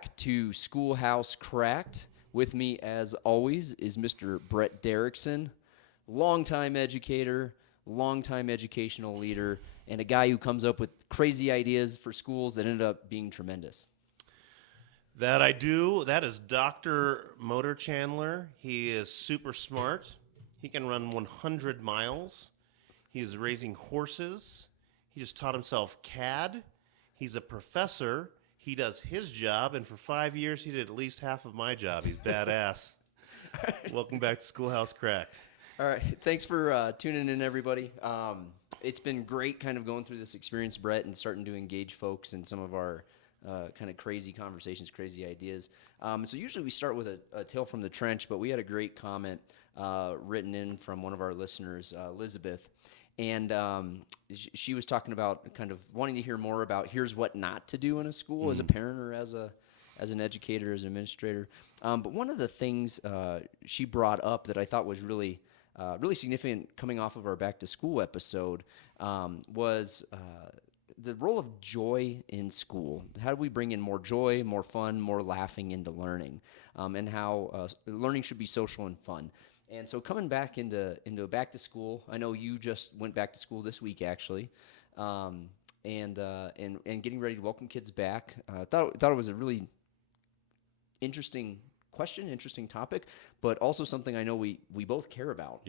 back to Schoolhouse Cracked. With me, as always, is Mr. Brett Derickson, longtime educator, longtime educational leader, and a guy who comes up with crazy ideas for schools that end up being tremendous. That I do. That is Dr. Motor Chandler. He is super smart. He can run 100 miles. He is raising horses. He just taught himself CAD. He's a professor. He does his job, and for 5 years, he did at least half of my job. He's badass. Welcome back to Schoolhouse Cracked. All right, thanks for tuning in, everybody. It's been great kind of going through this experience, Brett, and starting to engage folks in some of our kind of crazy conversations, crazy ideas. So usually we start with a tale from the trench, but we had a great comment written in from one of our listeners, Elizabeth, and she was talking about kind of wanting to hear more about here's what not to do in a school as a parent or as an educator, as an administrator. But one of the things she brought up that I thought was really significant coming off of our back to school episode was the role of joy in school. How do we bring in more joy, more fun, more laughing into learning, and how learning should be social and fun. And so coming back into back to school, I know you just went back to school this week actually, and getting ready to welcome kids back. Thought it was a really interesting question, interesting topic, but also something I know we both care about.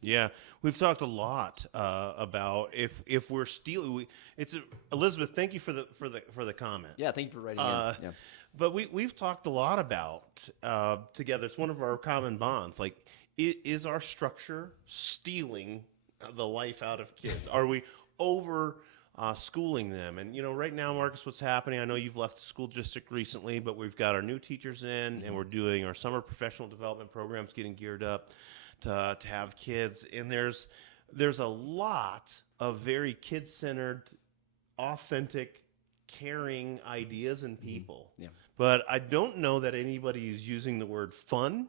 Yeah, we've talked a lot about if we're stealing. Elizabeth, thank you for the comment. Yeah, thank you for writing in. Yeah. But we've talked a lot about together. It's one of our common bonds. Like, is our structure stealing the life out of kids? Are we over schooling them? And right now, Marcus, what's happening? I know you've left the school district recently, but we've got our new teachers in, and we're doing our summer professional development programs, getting geared up to have kids. And there's a lot of very kid-centered, authentic, caring ideas and people. Yeah. But I don't know that anybody is using the word fun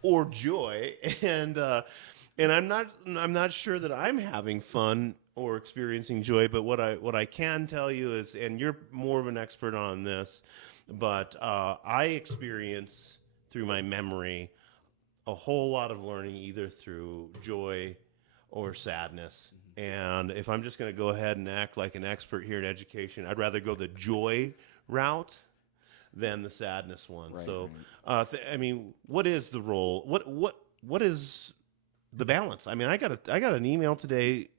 or joy, and I'm not sure that I'm having fun or experiencing joy. But what I can tell you is, and you're more of an expert on this, but I experience through my memory a whole lot of learning either through joy or sadness. And if I'm just going to go ahead and act like an expert here in education, I'd rather go the joy route than the sadness one. Right, So, what is the role? What is the balance? I mean, I got an email today,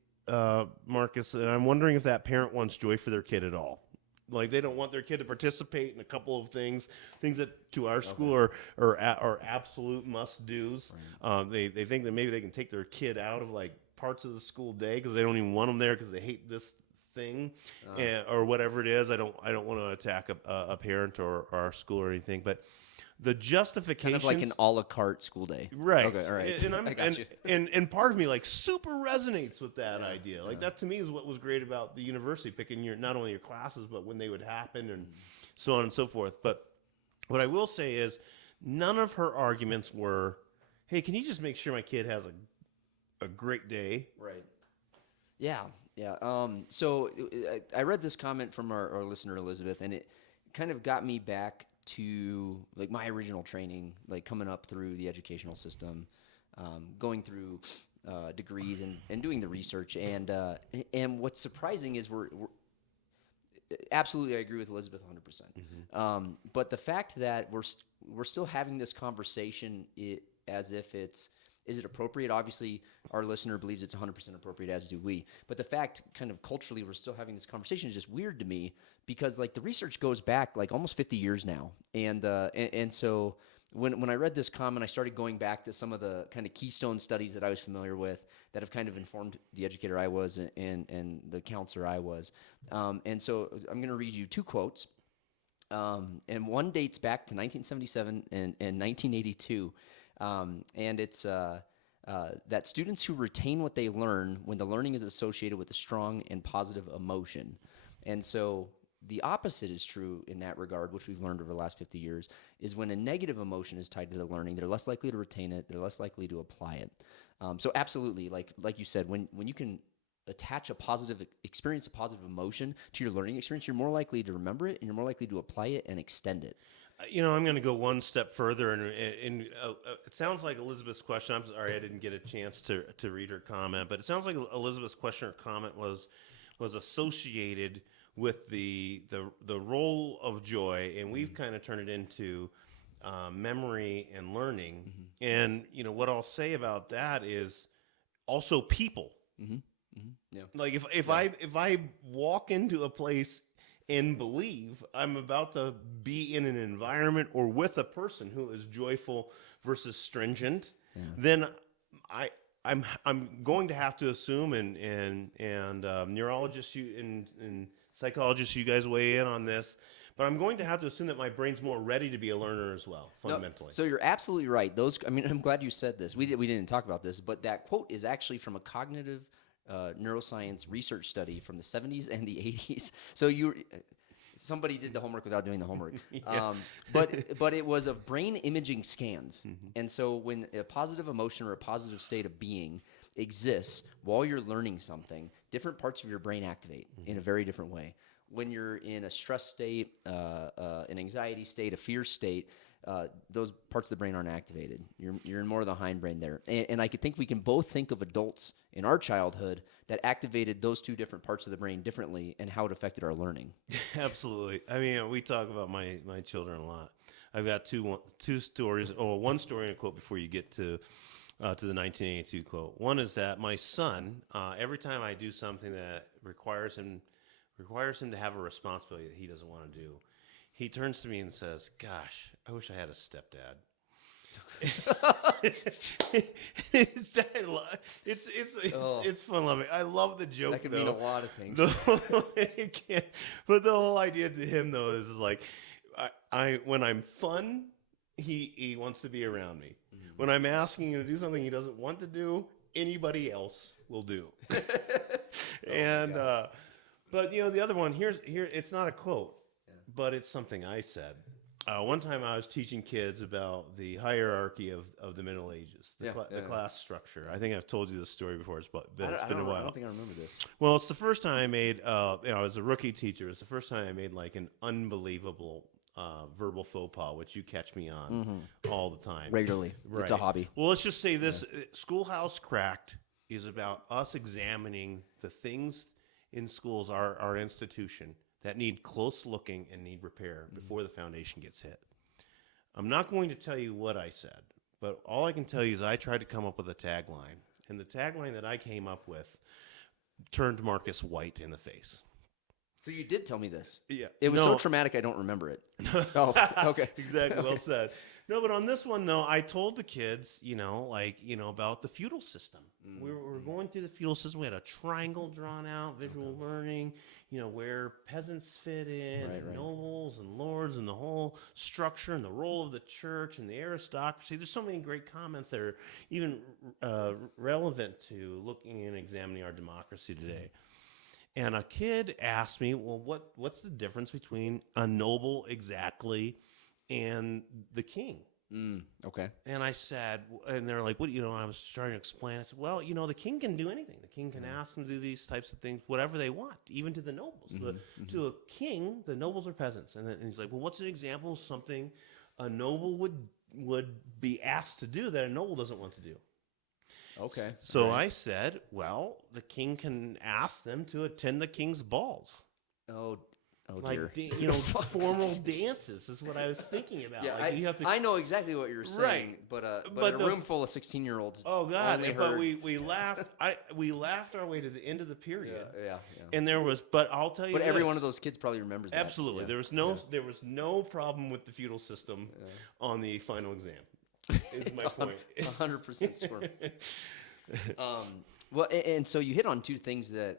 Marcus, and I'm wondering if that parent wants joy for their kid at all. Like, they don't want their kid to participate in a couple of things that to our school are absolute must do's. Right. They think that maybe they can take their kid out of like parts of the school day because they don't even want them there because they hate this thing or whatever it is. I don't want to attack a parent or our school or anything, but the justification, kind of like an a la carte school day, right? Okay, all right. I got you. And part of me like super resonates with that idea. Like that to me is what was great about the university, picking not only your classes but when they would happen and so on and so forth. But what I will say is none of her arguments were, "Hey, can you just make sure my kid has a great day?" Right. Yeah. So I read this comment from our listener Elizabeth, and it kind of got me back to like my original training, like coming up through the educational system, going through degrees and doing the research. And what's surprising is we're absolutely, I agree with Elizabeth 100%. But the fact that we're still having this conversation as if is it appropriate? Obviously, our listener believes it's 100% appropriate, as do we. But the fact, kind of culturally, we're still having this conversation is just weird to me because, like, the research goes back like almost 50 years now, and so when I read this comment, I started going back to some of the kind of keystone studies that I was familiar with that have kind of informed the educator I was and the counselor I was, and so I'm going to read you two quotes, and one dates back to 1977 and 1982. And it's that students who retain what they learn when the learning is associated with a strong and positive emotion. And so the opposite is true in that regard, which we've learned over the last 50 years, is when a negative emotion is tied to the learning, they're less likely to retain it, they're less likely to apply it. So absolutely, like you said, when you can attach a positive experience, a positive emotion to your learning experience, you're more likely to remember it and you're more likely to apply it and extend it. I'm going to go one step further, and it sounds like Elizabeth's question. I'm sorry I didn't get a chance to read her comment, but it sounds like Elizabeth's question or comment was associated with the role of joy, and we've kind of turned it into memory and learning. And what I'll say about that is also people. Yeah. Like if I walk into a place and believe I'm about to be in an environment or with a person who is joyful versus stringent, then I'm going to have to assume, and neurologists and psychologists, you guys weigh in on this, but I'm going to have to assume that my brain's more ready to be a learner as well, fundamentally. No, so you're absolutely right. I'm glad you said this. We didn't talk about this, but that quote is actually from a cognitive neuroscience research study from the 70s and the 80s. So somebody did the homework without doing the homework. But it was of brain imaging scans. And so when a positive emotion or a positive state of being exists while you're learning something, different parts of your brain activate in a very different way. When you're in a stress state, an anxiety state, a fear state, those parts of the brain aren't activated. You're in more of the hindbrain there. And I could think we can both think of adults in our childhood that activated those two different parts of the brain differently and how it affected our learning. Absolutely. I mean, we talk about my children a lot. I've got two stories, one story and a quote before you get to the 1982 quote. One is that my son, every time I do something that requires him to have a responsibility that he doesn't want to do, he turns to me and says, "Gosh, I wish I had a stepdad." It's fun loving. I love the joke. That could though. mean a lot of things. But the whole idea to him though is like, I when I'm fun, he wants to be around me. When I'm asking him to do something he doesn't want to do, anybody else will do. And but the other one here it's not a quote, but it's something I said. One time I was teaching kids about the hierarchy of the Middle Ages, the class structure. I think I've told you this story before, but it's been a while. I don't think I remember this. Well, it's the first time I made, I was a rookie teacher. It's the first time I made like an unbelievable verbal faux pas, which you catch me on all the time. Regularly. Right. It's a hobby. Well, let's just say this. Schoolhouse Cracked is about us examining the things in schools, our institution, that need close looking and need repair before the foundation gets hit. I'm not going to tell you what I said, but all I can tell you is I tried to come up with a tagline. And the tagline that I came up with turned Marcus white in the face. So you did tell me this. Yeah. It was so traumatic I don't remember it. Oh, okay. Exactly. Well said. No, but on this one, though, I told the kids, about the feudal system. We were going through the feudal system. We had a triangle drawn out, visual learning, where peasants fit in, and nobles and lords, and the whole structure and the role of the church and the aristocracy. There's so many great comments that are even relevant to looking and examining our democracy today. And a kid asked me, well, what's the difference between a noble exactly and the king? Okay. And I said, and they're like, I was trying to explain. I said, well, the king can do anything. The king can ask them to do these types of things, whatever they want, even to the nobles. To a king, the nobles are peasants. And he's like, well, what's an example of something a noble would be asked to do that a noble doesn't want to do? Okay. So I said, well, the king can ask them to attend the king's balls. Oh like, dear. Formal dances is what I was thinking about. Yeah, like, you have to... I know exactly what you're saying, but in a room full of 16-year-olds. Oh God! But we laughed. We laughed our way to the end of the period. Yeah. And there was, but I'll tell you. But every one of those kids probably remembers that. Absolutely, Yeah. there was no problem with the feudal system on the final exam. Is my point. 100% score. Well, and so you hit on two things that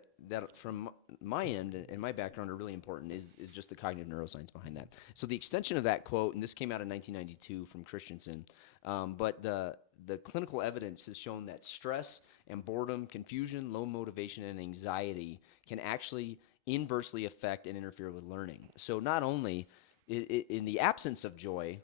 from my end and my background are really important is just the cognitive neuroscience behind that. So the extension of that quote, and this came out in 1992 from Christensen, but the clinical evidence has shown that stress and boredom, confusion, low motivation, and anxiety can actually inversely affect and interfere with learning. So not only in the absence of joy,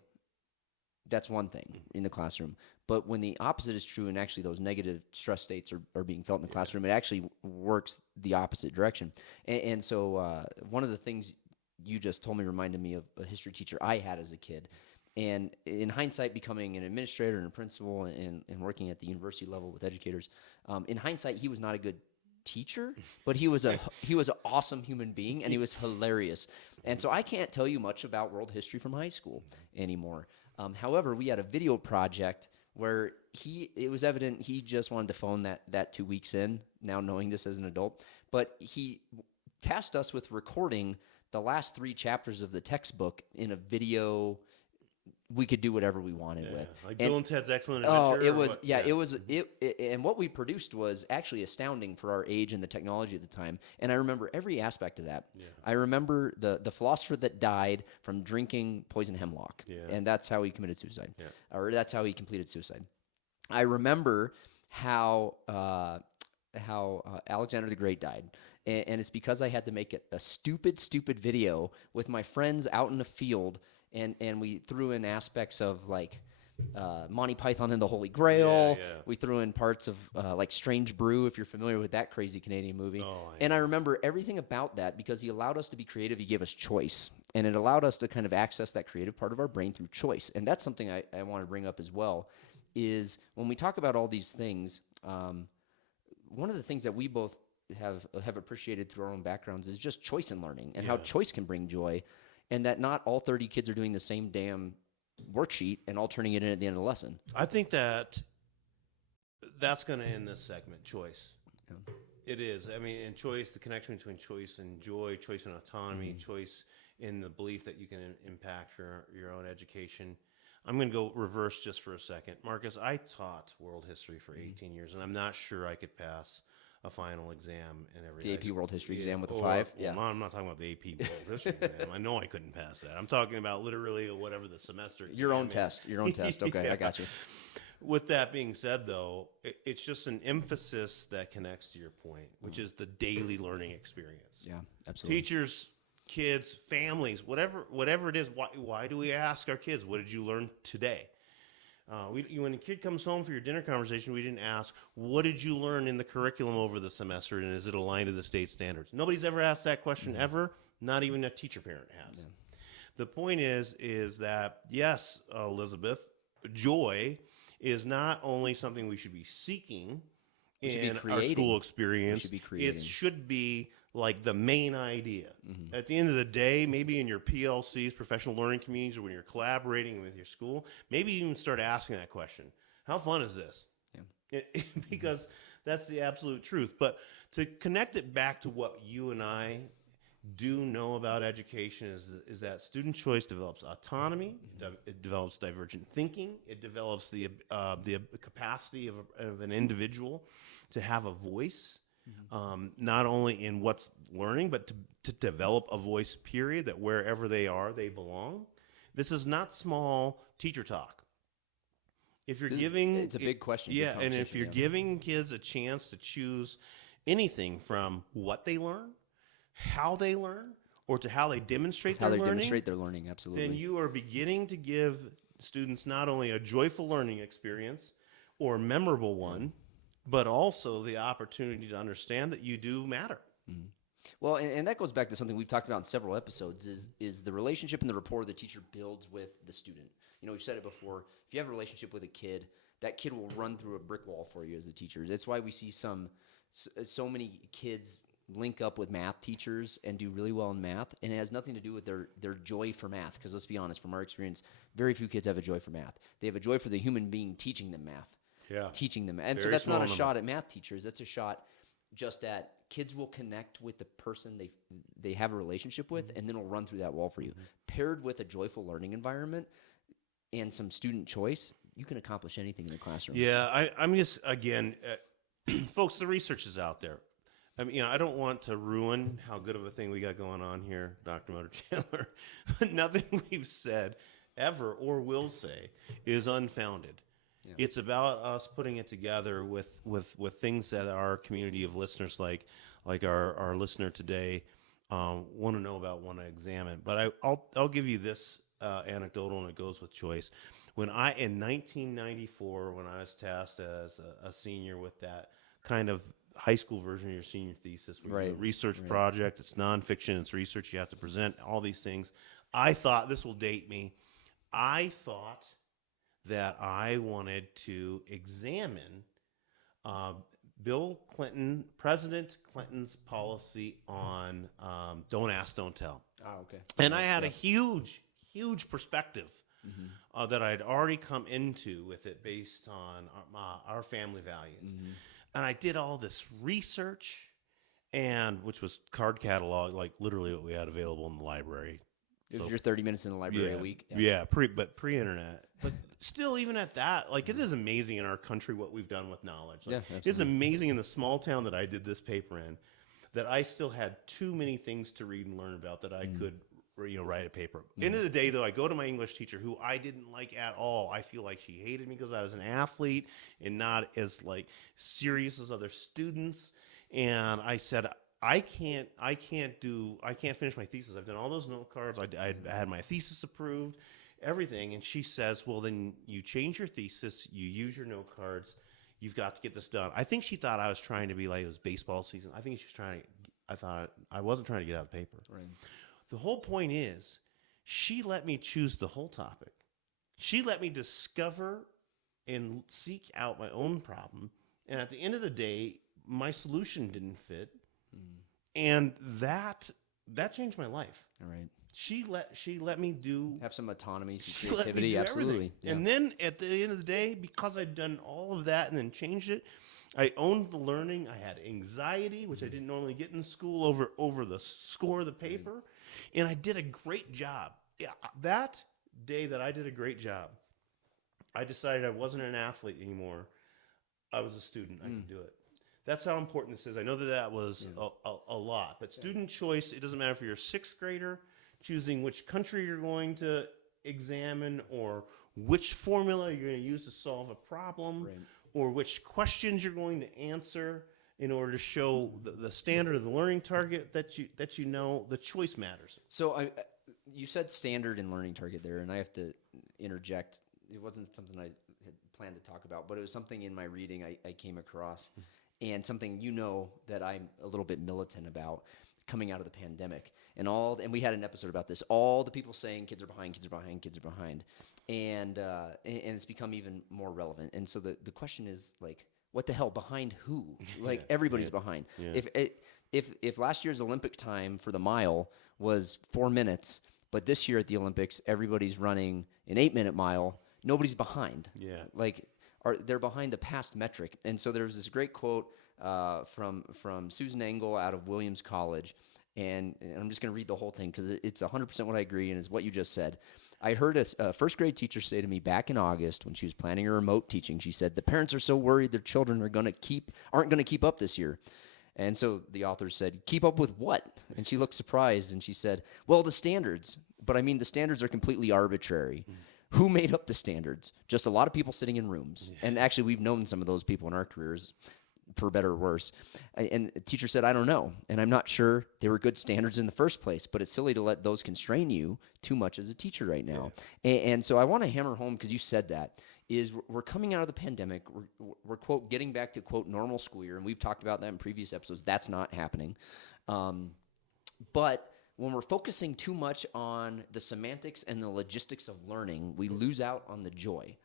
that's one thing in the classroom. But when the opposite is true and actually those negative stress states are being felt in the classroom, it actually works the opposite direction. And so one of the things you just told me reminded me of a history teacher I had as a kid. And in hindsight, becoming an administrator and a principal and working at the university level with educators, in hindsight, he was not a good teacher, but he was an awesome human being, and he was hilarious. And so I can't tell you much about world history from high school anymore. However, we had a video project where it was evident he just wanted to phone that 2 weeks in, now knowing this as an adult, but he tasked us with recording the last 3 chapters of the textbook in a video we could do whatever we wanted with. Like Bill and Ted's Excellent Oh, Adventure. it was it was and what we produced was actually astounding for our age and the technology at the time. And I remember every aspect of that. Yeah. I remember the philosopher that died from drinking poison hemlock, and that's how he committed suicide, or that's how he completed suicide. I remember how Alexander the Great died. And it's because I had to make a stupid video with my friends out in the field. And we threw in aspects of like Monty Python and the Holy Grail. We threw in parts of like Strange Brew, if you're familiar with that crazy Canadian movie. I remember everything about that because he allowed us to be creative. He gave us choice. And it allowed us to kind of access that creative part of our brain through choice. And that's something I want to bring up as well, is when we talk about all these things, one of the things that we both have appreciated through our own backgrounds is just choice in learning and how choice can bring joy. And that not all 30 kids are doing the same damn worksheet and all turning it in at the end of the lesson. I think that's going to end this segment, choice. Yeah. It is. I mean, and choice, the connection between choice and joy, choice and autonomy, choice in the belief that you can impact your own education. I'm going to go reverse just for a second. Marcus, I taught world history for 18 years, and I'm not sure I could pass a final exam and everything. The AP World History exam with a 5? Well, I'm not talking about the AP World History exam. I know I couldn't pass that. I'm talking about literally whatever the semester exam Your own test. Okay, I got you. With that being said, though, it's just an emphasis that connects to your point, which is the daily learning experience. Yeah, absolutely. Teachers, kids, families, whatever it is, why do we ask our kids, what did you learn today? When a kid comes home for your dinner conversation, we didn't ask, what did you learn in the curriculum over the semester, and is it aligned to the state standards? Nobody's ever asked that question ever, not even a teacher parent has. Yeah. The point is that, yes, Elizabeth, joy is not only something we should be seeking in our school experience, it should be like the main idea. At the end of the day, maybe in your PLCs, professional learning communities, or when you're collaborating with your school, maybe even start asking that question. How fun is this? Yeah. Because that's the absolute truth. But to connect it back to what you and I do know about education is that student choice develops autonomy, it develops divergent thinking, it develops the capacity of an individual to have a voice. Not only in what's learning, but to develop a voice, period, that wherever they are, they belong. This is not small teacher talk. If you're giving... It's a big question. Yeah, and if you're giving kids a chance to choose anything from what they learn, how they learn, or to how they demonstrate their learning, absolutely. Then you are beginning to give students not only a joyful learning experience or a memorable one, but also the opportunity to understand that you do matter. Mm-hmm. Well, and that goes back to something we've talked about in several episodes is the relationship and the rapport the teacher builds with the student. You know, we've said it before. If you have a relationship with a kid, that kid will run through a brick wall for you as the teacher. That's why we see so many kids link up with math teachers and do really well in math, and it has nothing to do with their joy for math, because let's be honest, from our experience, very few kids have a joy for math. They have a joy for the human being teaching them math. Teaching them. And so that's not a shot at math teachers. That's a shot just at kids will connect with the person they have a relationship with, and then will run through that wall for you. Paired with a joyful learning environment and some student choice, you can accomplish anything in the classroom. Yeah, I'm just, again, folks, the research is out there. I mean, I don't want to ruin how good of a thing we got going on here, Dr. Motor Chandler. Nothing we've said ever or will say is unfounded. Yeah. It's about us putting it together with things that our community of listeners, like our listener today, want to know about, want to examine. But I'll give you this anecdotal, and it goes with choice. In 1994, when I was tasked as a senior with that kind of high school version of your senior thesis, where you do a research project, it's nonfiction, it's research, you have to present all these things. I thought, this will date me, I thought that I wanted to examine President Clinton's policy on don't ask, don't tell. Oh, okay. And I had a huge perspective that I'd already come into with it based on our family values. And I did all this research, and which was card catalog, like literally what we had available in the library. It was your 30 minutes in the library a week? Yeah, pre-internet. But still, even at that, like, it is amazing in our country what we've done with knowledge. Like, it's amazing in the small town that I did this paper in, that I still had too many things to read and learn about that I could write a paper. End of the day, though, I go to my English teacher, who I didn't like at all. I feel like she hated me because I was an athlete and not as like serious as other students. And I said, I can't finish my thesis. I've done all those note cards. I had my thesis approved, everything. And she says, well, then you change your thesis, you use your note cards, you've got to get this done. I think she thought I was trying to be like, it was baseball season. I think she was trying, I thought I wasn't trying to get out of the paper. Right. The whole point is, she let me choose the whole topic. She let me discover and seek out my own problem. And at the end of the day, my solution didn't fit. And that changed my life. All right. She let me have some autonomy, some she let me creativity. do Absolutely. Yeah. And then at the end of the day, because I'd done all of that and then changed it, I owned the learning. I had anxiety, which I didn't normally get in school, over the score of the paper. And I did a great job. Yeah, that day that I did a great job, I decided I wasn't an athlete anymore. I was a student. I could do it. That's how important this is. I know that was a lot. But student choice, it doesn't matter if you're a sixth grader, choosing which country you're going to examine, or which formula you're going to use to solve a problem, or which questions you're going to answer in order to show the standard of the learning target that you know. The choice matters. So you said standard and learning target there, and I have to interject. It wasn't something I had planned to talk about, but it was something in my reading I came across, and something that I'm a little bit militant about coming out of the pandemic. And we had an episode about this. All the people saying kids are behind, kids are behind, kids are behind, and it's become even more relevant. And so the question is, like, what the hell, behind who? Like, everybody's behind. Yeah. If last year's Olympic time for the mile was 4 minutes, but this year at the Olympics everybody's running an 8-minute mile, nobody's behind. Yeah. Like, they're behind the past metric. And so there was this great quote from Susan Engel out of Williams College, and I'm just going to read the whole thing because it's 100% what I agree, and it's what you just said. I heard a first grade teacher say to me back in August when she was planning her remote teaching, she said, the parents are so worried their children aren't going to keep up this year. And so the author said, keep up with what? And she looked surprised, and she said, well, the standards. But I mean, the standards are completely arbitrary. Who made up the standards? Just a lot of people sitting in rooms. And actually, we've known some of those people in our careers, for better or worse. And the teacher said, I don't know. And I'm not sure they were good standards in the first place, but it's silly to let those constrain you too much as a teacher right now. Yeah. And so I want to hammer home, because you said that, is we're coming out of the pandemic. We're quote, getting back to, quote, normal school year. And we've talked about that in previous episodes. That's not happening. But when we're focusing too much on the semantics and the logistics of learning, we lose out on the joy.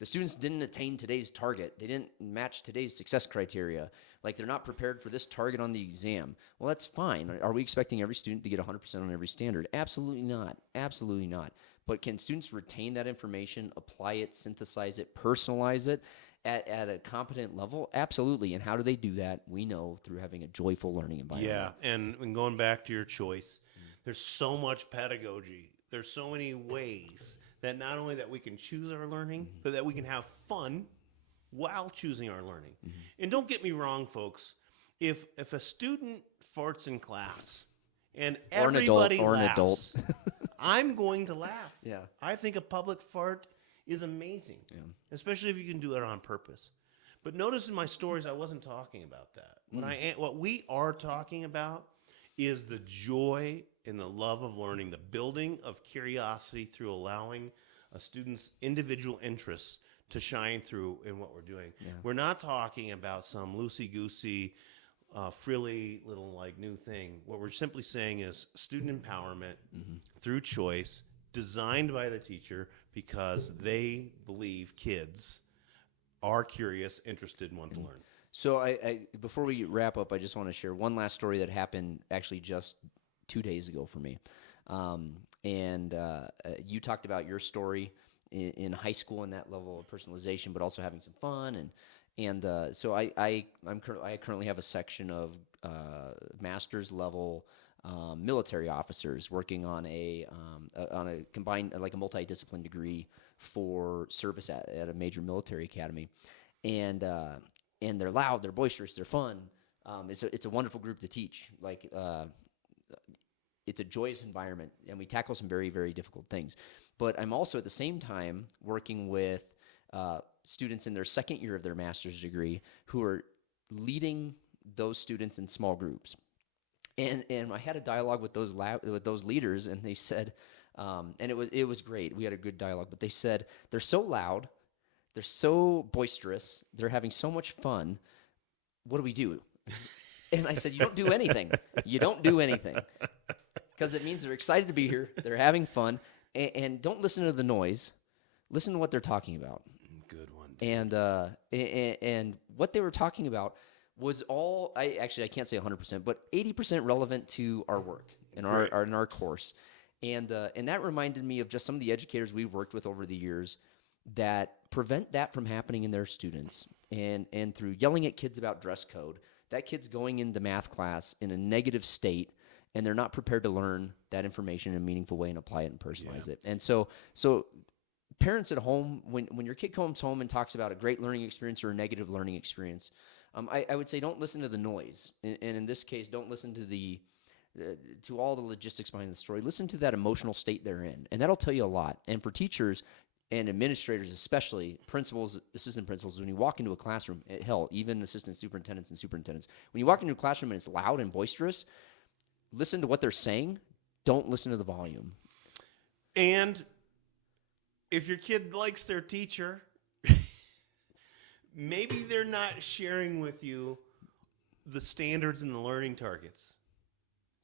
The students didn't attain today's target. They didn't match today's success criteria. Like, they're not prepared for this target on the exam. Well, that's fine. Are we expecting every student to get 100% on every standard? Absolutely not. Absolutely not. But can students retain that information, apply it, synthesize it, personalize it at a competent level? Absolutely. And how do they do that? We know through having a joyful learning environment. Yeah, and going back to your choice, there's so much pedagogy. There's so many ways that not only that we can choose our learning, but that we can have fun while choosing our learning. And don't get me wrong, folks. If a student farts in class and everybody laughs, I'm going to laugh. Yeah. I think a public fart is amazing, especially if you can do it on purpose. But notice in my stories, I wasn't talking about that. What we are talking about is the joy in the love of learning, the building of curiosity through allowing a student's individual interests to shine through in what we're doing. Yeah. We're not talking about some loosey-goosey, frilly little like new thing. What we're simply saying is student empowerment through choice, designed by the teacher because they believe kids are curious, interested, and want to learn. So I before we wrap up, I just want to share one last story that happened actually just 2 days ago for me. You talked about your story in high school and that level of personalization, but also having some fun. So I currently have a section of master's level military officers working on a combined, like a multidiscipline degree for service at a major military academy. And they're loud, they're boisterous, they're fun. It's a wonderful group to teach. It's a joyous environment, and we tackle some very, very difficult things. But I'm also at the same time working with students in their second year of their master's degree who are leading those students in small groups. And I had a dialogue with those leaders, and they said, and it was great. We had a good dialogue, but they said they're so loud, they're so boisterous, they're having so much fun. What do we do? And I said, you don't do anything. You don't do anything. Because it means they're excited to be here, they're having fun, and don't listen to the noise. Listen to what they're talking about. Good one. And what they were talking about was all, I can't say 100%, but 80% relevant to our work and our course. And that reminded me of just some of the educators we've worked with over the years that prevent that from happening in their students. And through yelling at kids about dress code, that kid's going into math class in a negative state, and they're not prepared to learn that information in a meaningful way and apply it and personalize it. And so parents at home, when your kid comes home and talks about a great learning experience or a negative learning experience, I would say don't listen to the noise. And in this case, don't listen to to all the logistics behind the story. Listen to that emotional state they're in, and that'll tell you a lot. And for teachers and administrators especially, principals, assistant principals, when you walk into a classroom, hell, even assistant superintendents and superintendents, when you walk into a classroom and it's loud and boisterous, listen to what they're saying. Don't listen to the volume. And if your kid likes their teacher, maybe they're not sharing with you the standards and the learning targets.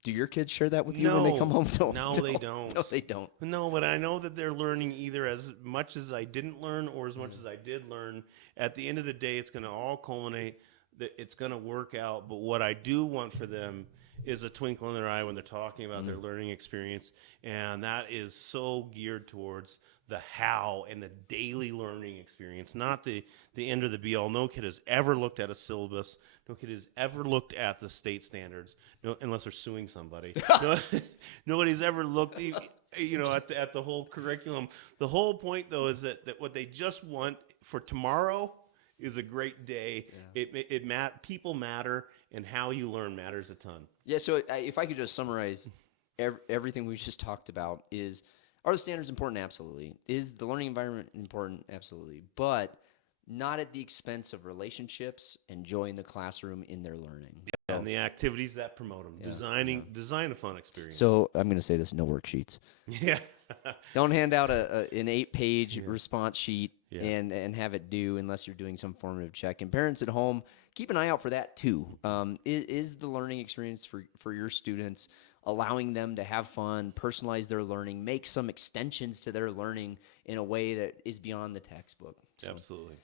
Do your kids share that with you when they come home? No, they don't. No, they don't. No, but I know that they're learning either as much as I didn't learn or as much as I did learn. At the end of the day, it's going to all culminate. It's going to work out. But what I do want for them is a twinkle in their eye when they're talking about their learning experience. And that is so geared towards the how and the daily learning experience, not the end or the be all. No kid has ever looked at a syllabus. No kid has ever looked at the state standards, unless they're suing somebody. Nobody's ever looked, at the whole curriculum. The whole point, though, is that what they just want for tomorrow is a great day. Yeah. People matter, and how you learn matters a ton. Yeah. So if I could just summarize everything we just talked about is. Are the standards important? Absolutely. Is the learning environment important? Absolutely. But not at the expense of relationships and joy in the classroom in their learning. Yeah, and the activities that promote them. Yeah, Design a fun experience. So I'm going to say this, no worksheets. Yeah. Don't hand out an 8-page response sheet and have it due unless you're doing some formative check. And parents at home, keep an eye out for that too. Is the learning experience for your students allowing them to have fun, personalize their learning, make some extensions to their learning in a way that is beyond the textbook? So, absolutely.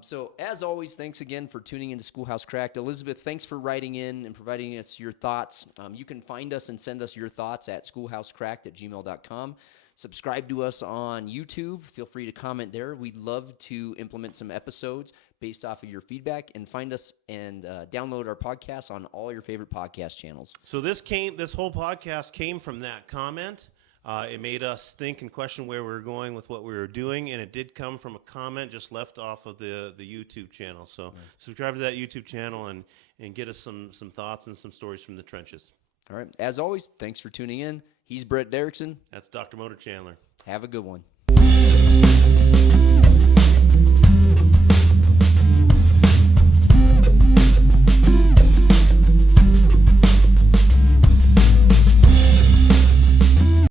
So as always, thanks again for tuning into Schoolhouse Cracked. Elizabeth, thanks for writing in and providing us your thoughts. You can find us and send us your thoughts at schoolhousecracked@gmail.com. Subscribe to us on YouTube. Feel free to comment there. We'd love to implement some episodes based off of your feedback, and find us and download our podcast on all your favorite podcast channels. So this whole podcast came from that comment. It made us think and question where we were going with what we were doing, and it did come from a comment just left off of the YouTube channel. So subscribe to that YouTube channel and get us some thoughts and some stories from the trenches. All right. As always, thanks for tuning in. He's Brett Derickson. That's Dr. Motor Chandler. Have a good one.